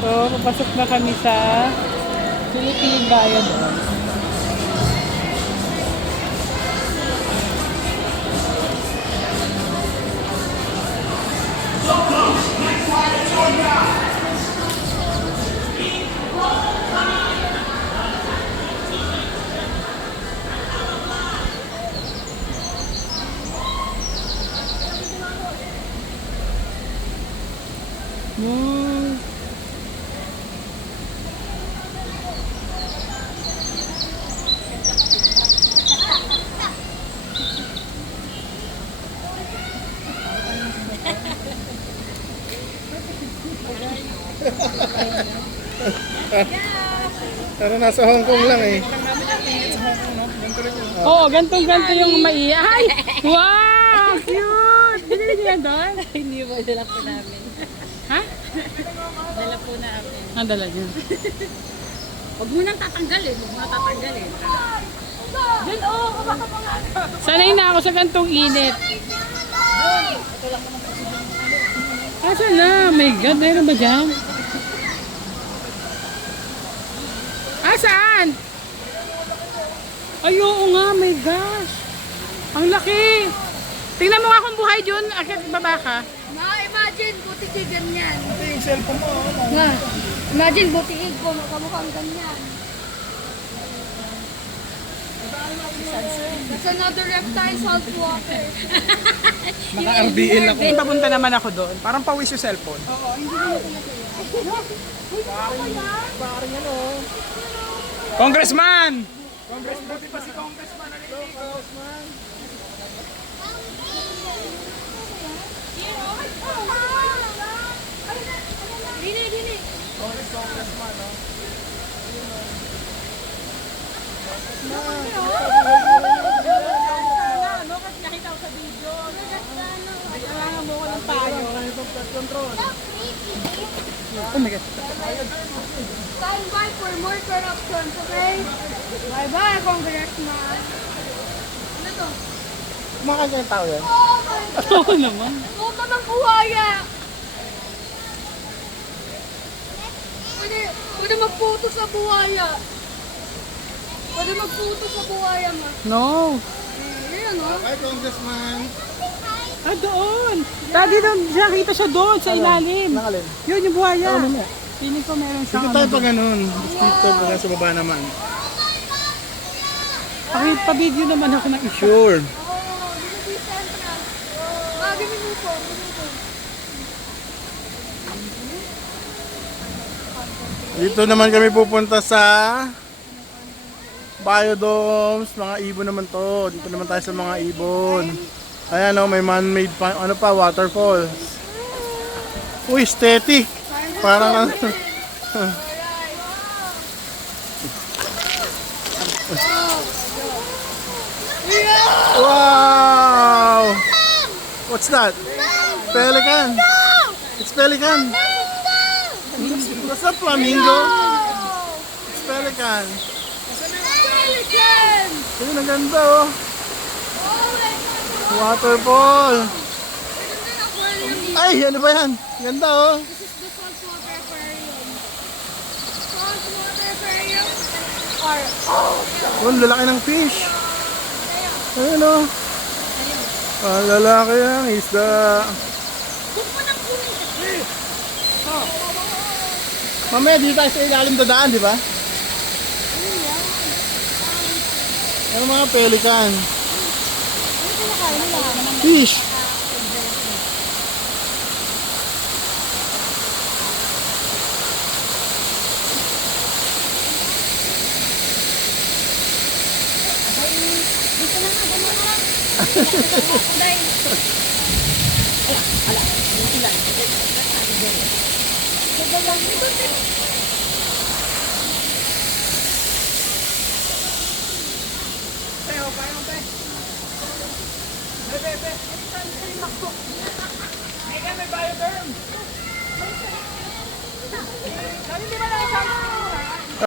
So, papasok na kami sa Philippine Biodome. Pero nasa Hong Kong lang eh. Oo, ganto yung maiay. Wow! Cute! Binili niya doon? Hindi po, dala po namin. Ha? Dala po namin. Ang dala niya. Huwag mo nang tatanggalin. Huwag mo nang tatanggalin. Diyan, oo, baka mga sanay na ako sa gantong init. Asan na? My God, mayroon ba dyan? Saan? Ay, oo nga, my gosh. Ang laki. Tingnan mo nga kung buhay dyan. Akit baba ka. Ma-imagine, butik yung ganyan. Ito yung cellphone mo. Ma, imagine, butik ko, makamukhang ganyan. That's another reptile salt water. Naka-RBL ako. Papunta naman ako doon. Parang pawis yung cellphone. Oo, hindi ko Congressman! Dini. Nakita ko sa video. Ay, alangan mo ko ng tayo. Oh my God. Stand by for more corruption, okay? Bye-bye, Congressman. Ano to? Kumakain yung tao yan. Oh my God! Oo naman. Puta ng buhaya! Pwede magputo sa buhaya. Pwede magputo sa buhaya, ma. No. Ayan, oh. Hi, Congressman. Ah, doon. Daddy, doon. Nakita siya doon sa ilalim. Nakalin. Yun, yung buhaya. Ano mo? Piling ko meron Dito siyang tayo ano pa doon. ganun. Dito pa sa baba naman. Pa-video naman ako ng issue. Sure. Oh, dito di central. Minuto. Dito naman kami pupunta sa Biodomes. Mga ibon naman to. Dito naman tayo sa mga ibon. Ayan o, may man-made pa, ano pa, waterfalls. Uy, aesthetic. Parang ano. Wow! What's that? Pelican. It's pelican. What's that, flamingo? It's pelican. Pelican! Ayun, ang ganda oh. Waterfall. Ay, ano ba yan? Ganda oh. This is the saltwater aquarium. Saltwater aquarium. Or, Oh, lalaki ng fish. Ayun oh. Ang lalaki ang isda. Mamaya dito tayo sa ilalim dadaan, di ba? Ano mga pelican? Fish. Hindi ba nakasama?